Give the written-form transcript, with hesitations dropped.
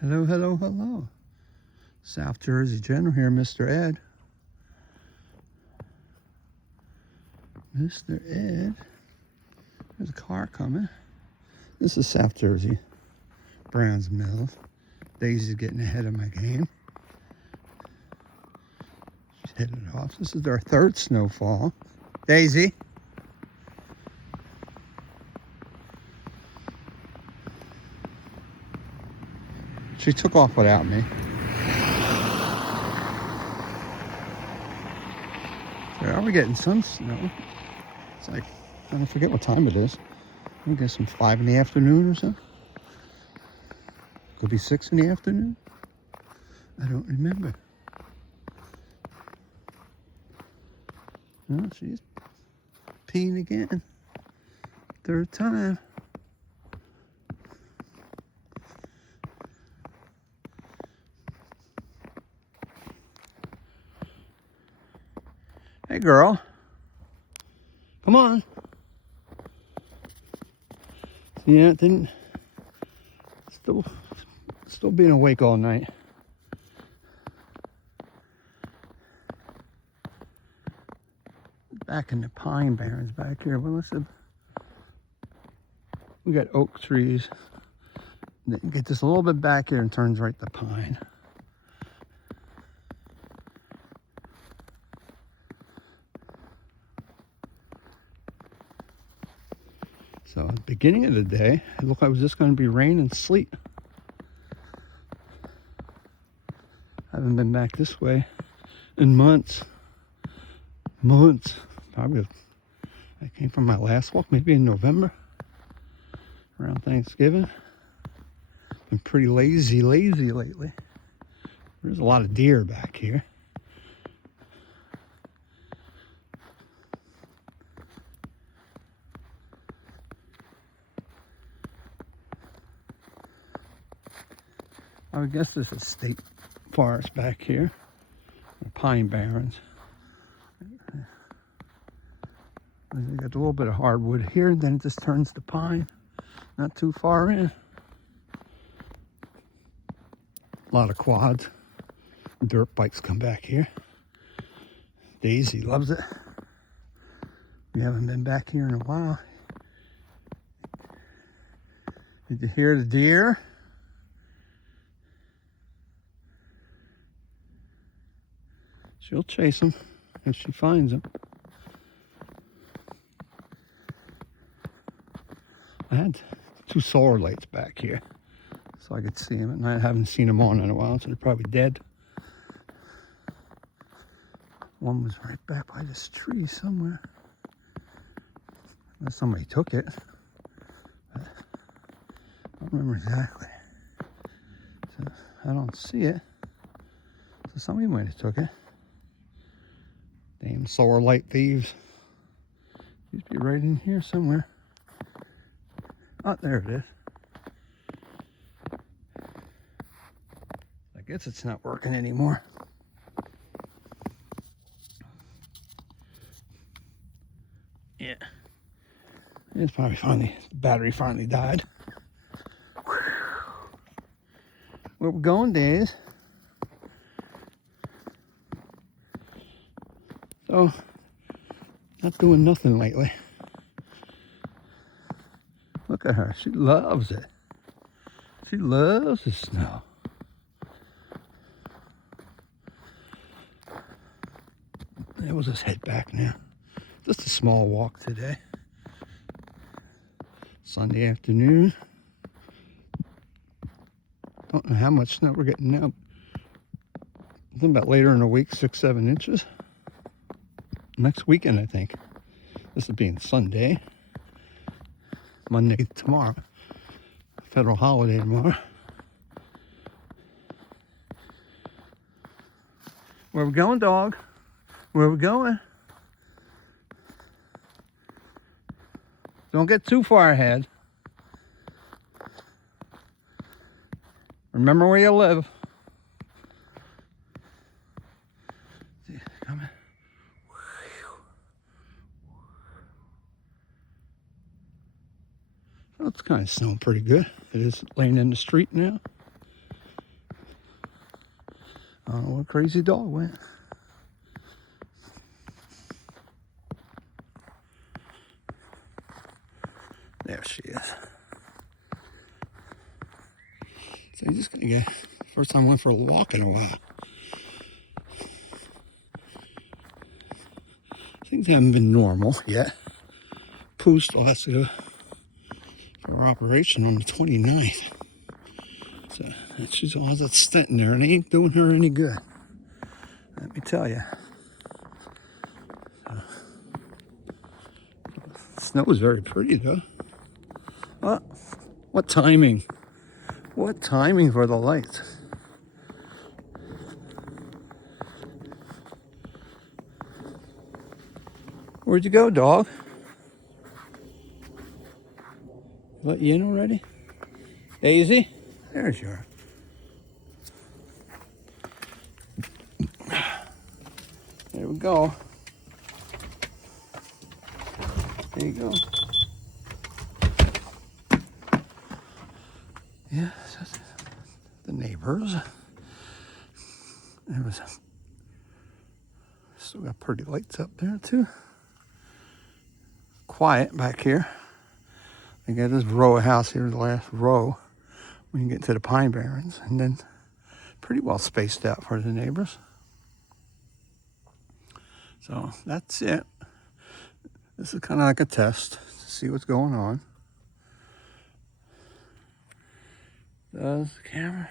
Hello, hello, hello. South Jersey General here, Mr. Ed. Mr. Ed. There's a car coming. This is South Jersey, Browns Mills. Daisy's getting ahead of my game. She's headed off. This is our third snowfall. Daisy. She took off without me. So are we getting some snow? It's like, I don't forget what time it is. I guess some 5 in the afternoon or something. Could be 6 in the afternoon. I don't remember. No, she's peeing again. Third time. Hey girl. Come on. Yeah, it didn't. Still being awake all night. Back in the pine barrens back here. Well, listen, we got oak trees. Then you get this a little bit back here and turns right to pine. So at the beginning of the day, it looked like it was just going to be rain and sleet. I haven't been back this way in months. Probably I came from my last walk, maybe in November, around Thanksgiving. Been pretty lazy lately. There's a lot of deer back here. I guess this is state forest back here, or pine barrens. You got a little bit of hardwood here, and then it just turns to pine. Not too far in. A lot of quads. Dirt bikes come back here. Daisy loves it. We haven't been back here in a while. Did you hear the deer? She'll chase them if she finds them. I had 2 solar lights back here so I could see them at night. I haven't seen them on in a while, so they're probably dead. One was right back by this tree somewhere. Unless somebody took it. But I don't remember exactly. So I don't see it. So somebody might have took it. Damn solar light thieves. Used to be right in here somewhere. Oh, there it is. I guess it's not working anymore. Yeah. It's probably the battery finally died. Where we're going, Days. So, not doing nothing lately. Look at her. She loves it. She loves the snow. Yeah, we'll just head back now. Just a small walk today. Sunday afternoon. Don't know how much snow we're getting now. I think about later in the week, 6-7 inches. Next weekend, I think. This is being Sunday. Monday tomorrow. Federal holiday tomorrow. Where we going, dog? Where we going? Don't get too far ahead. Remember where you live. See, coming. Well, it's kind of snowing pretty good. It is laying in the street now. I don't know where Crazy Dog went. There she is. So you're just gonna get, first time I went for a walk in a while. Things haven't been normal yet. Pooh still has to go for her operation on the 29th. So she's all that stint in there and it ain't doing her any good. Let me tell you. Snow is very pretty though. Oh, what timing. What timing for the lights. Where'd you go, dog? Let you in already? Daisy? There's your. There we go. There you go. Yeah, the neighbors. There was still got pretty lights up there too. Quiet back here. I got this row of house here, the last row when you get to the Pine Barrens, and then pretty well spaced out for the neighbors. So that's it. This is kind of like a test to see what's going on. Does the camera?